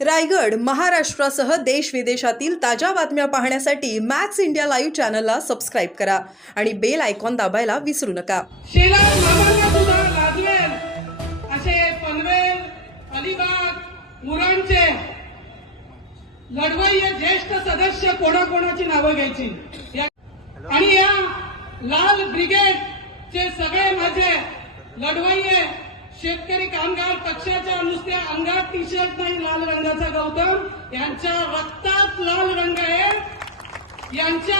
रायगड महाराष्ट्रासह देश विदेशातील ताज्या बातम्या पाहण्यासाठी मॅक्स इंडिया लाईव्ह चॅनलला सबस्क्राईब करा आणि बेल आयकॉन दाबायला विसरू नका. शेला असे पनवेल अलिबाग मुरांचे लढवय्य ज्येष्ठ सदस्य कोणाकोणाची नावं घ्यायची? आणि या लाल ब्रिगेडचे सगळे माझे लढवय्ये शेतकरी कामगार पक्षाच्या नुसत्या अंगात टी शर्ट नाही लाल रंगाचा गौतम. यांच्या रक्तात लाल रंग आहे. यांच्या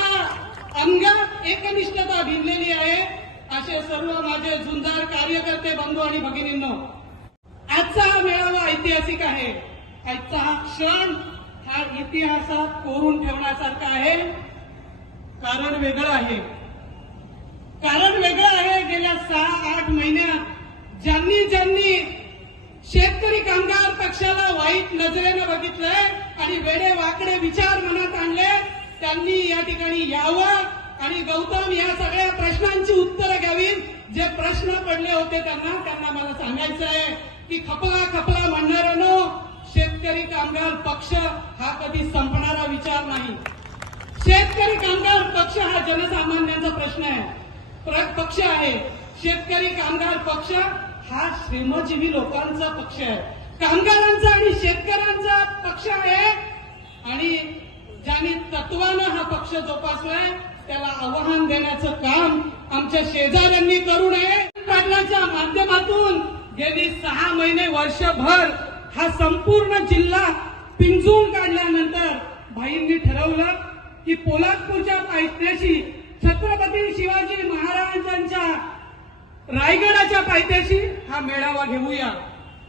अंगात एकनिष्ठता भिनलेली आहे. असे सर्व माझे झुंजार कार्यकर्ते बंधू आणि भगिनींनो आजचा हा मेळावा ऐतिहासिक आहे. आजचा हा क्षण हा इतिहासात कोरून ठेवण्यासारखा आहे. कारण वेगळं आहे. कारण वेगळं आहे गेल्या सहा आठ महिन्यात ज्यांनी ज्यांनी शेतकरी कामगार पक्षाला वाईट नजरेनं बघितलंय आणि वेडे वाकडे विचार मनात आणले त्यांनी या ठिकाणी यावं आणि गौतम या सगळ्या प्रश्नांची उत्तरं घ्यावी जे प्रश्न पडले होते त्यांना त्यांना मला सांगायचं आहे की खपला खपला म्हणणाऱ्यानो शेतकरी कामगार पक्ष हा कधी संपणारा विचार नाही. शेतकरी कामगार पक्ष हा जनसामान्यांचा प्रश्न आहे. पक्ष आहे. शेतकरी कामगार पक्ष हा श्रमजीवी लोकांचा पक्ष आहे. कामगारांचा आणि शेतकऱ्यांचा पक्ष आहे. आणि ज्यांनी तत्वानं हा पक्ष जोपासलाय त्याला आव्हान देण्याचं काम आमच्या शेजाऱ्यांनी करू नये. पाटलाच्या माध्यमातून गेली सहा महिने वर्षभर हा संपूर्ण जिल्हा पिंजून काढल्यानंतर भाईंनी ठरवलं की पोलादपूरच्या पायथ्याशी छत्रपती शिवाजी महाराजांच्या रायगडाच्या पायथ्याशी हा मेळावा घेऊया.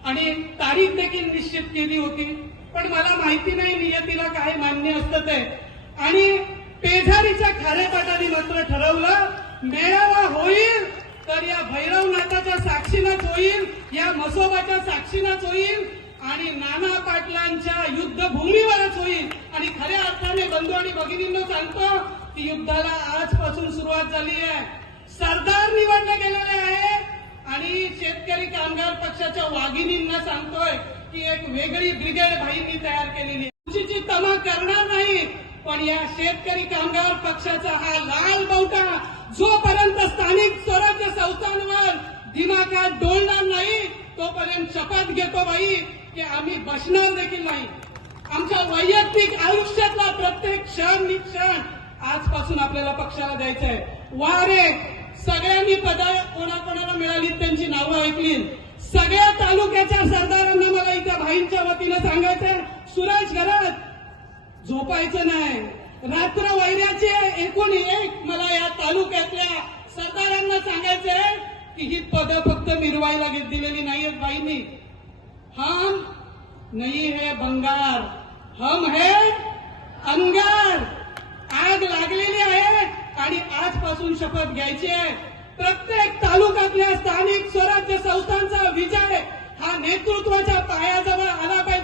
आणि तारीख देखील निश्चित केली होती. पण मला माहिती नाही नियतीला काय मान्य असतं ते. आणि पेझारीच्या खारेपाटाने मात्र ठरवलं मेळावा होईल तर या भैरवनाथाच्या साक्षीनच होईल या मसोबाच्या साक्षीनच होईल आणि नाना पाटलांच्या युद्धभूमीवरच होईल. आणि खऱ्या अर्थाने बंधू आणि भगिनींना सांगतो की युद्धाला आजपासून सुरुवात झाली आहे. आणि शेतकरी कामगार पक्षाच्या वाघिणींना सांगतोय की एक वेगळी ब्रिगेड भाईंनी तयार केलेली आहे. तुमची तमा करणार नाही पण या शेतकरी कामगार पक्षाचा हा लाल बौटा जोपर्यंत स्थानिक स्वराज्य संस्थांवर दिमागात डोलणार नाही तोपर्यंत शपथ घेतो बाई की आम्ही बसणार देखील नाही आमच्या वैयक्तिक आयुष्यातला प्रत्येक क्षण निक्षण आजपासून आपल्याला पक्षाला द्यायचंय वारे सगळ्यांनी पद कोणाकोणाला मिळाली त्यांची नावं ऐकली सगळ्या तालुक्याच्या सरदारांना मला इथं भाईंच्या वतीनं सांगायचंय सुरज घरात झोपायचं नाही. रात्र वैऱ्याचे एकूण एक मला या तालुक्यातल्या सरदारांना सांगायचंय की ही पद फक्त मिरवायला घेत दिलेली नाहीयेत बाईंनी. हम नाही है बंगार. हम है अंगार. आग लागलेली आहे. आणि आजपासून शपथ घ्यायची आहे. प्रत्येक तालुक्यातल्या स्थानिक स्वराज्य संस्थांचा विचार हा नेतृत्वाच्या पायाजवळ आला पाहिजे.